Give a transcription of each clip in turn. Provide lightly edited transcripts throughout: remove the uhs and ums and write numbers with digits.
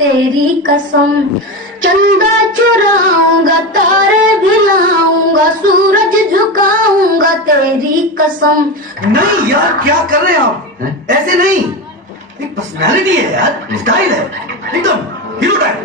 तेरी कसम। चंदा चुराऊंगा, तारे भी लाऊंगा, सूरज झुकाऊंगा तेरी कसम। नहीं यार, क्या कर रहे हैं आप? ऐसे नहीं, एक पर्सनालिटी है यार, स्टाइल है एकदम हीरो टाइप।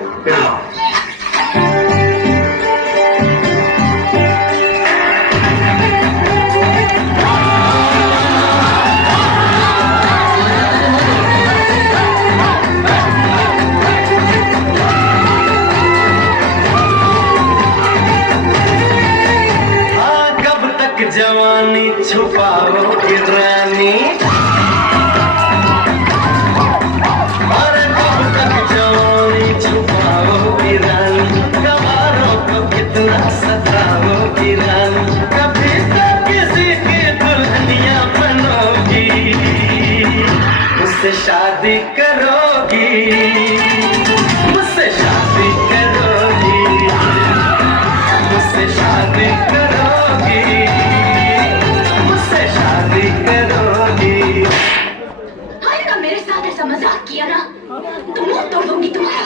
जवानी छुपाओगी रानी, और कब तक जवानी छुपाओगी रानी, गवारों को कितना सताओगी रानी, कभी तो किसी की दुल्हनिया बनोगी, मुझसे शादी करोगी, मुझसे शादी करोगी, मुझसे शादी करोगी, मेरे साथ ऐसा मजाक किया ना तो मुंह तोड़ दूंगी तुम्हारा।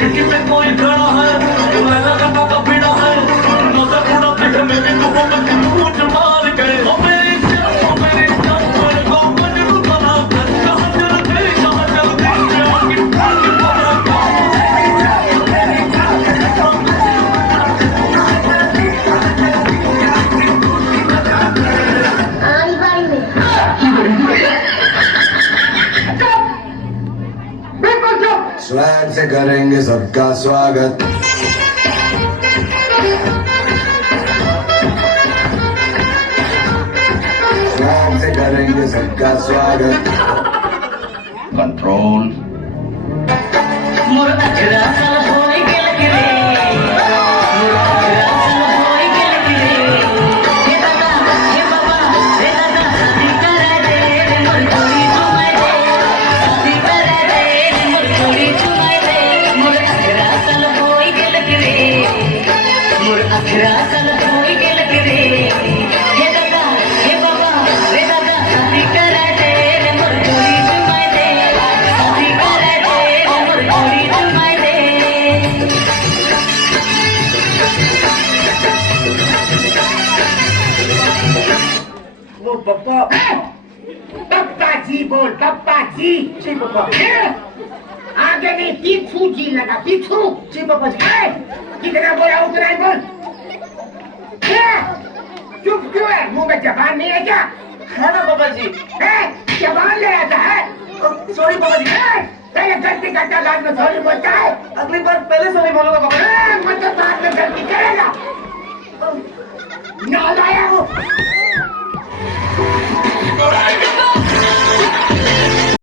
खिड़की में कोई खड़ा है, लगा का कपड़ा है, मजा उड़ा पे मेरी मोहब्बत मुझ मार गए। ओ मेरी जान, ओ मेरी जान, मेरे को मजनू बना कर, कहाँ चल गई, कहाँ चल गई, आगे आगे बढ़ा स्वैग से करेंगे सबका स्वागत। स्वैग से करेंगे सबका स्वागत। कंट्रोल पप्पा जी बोल, पप्पा जी। जी पप्पा। आगे नहीं, पीछू जी लगा, पीछू। जी पप्पा जी। कितना बोला उतना ही बोल। चुप क्यों है? मुंह में जबान नहीं है क्या? है ना पापा जी? जबान ले आता है। सॉरी पापा जी। पहले गलती करता, बाद में सॉरी बोलता है। अगली बार पहले सॉरी बोलूंगा पापा जी। मतलब बाद में गलती करेगा। नालायक हो।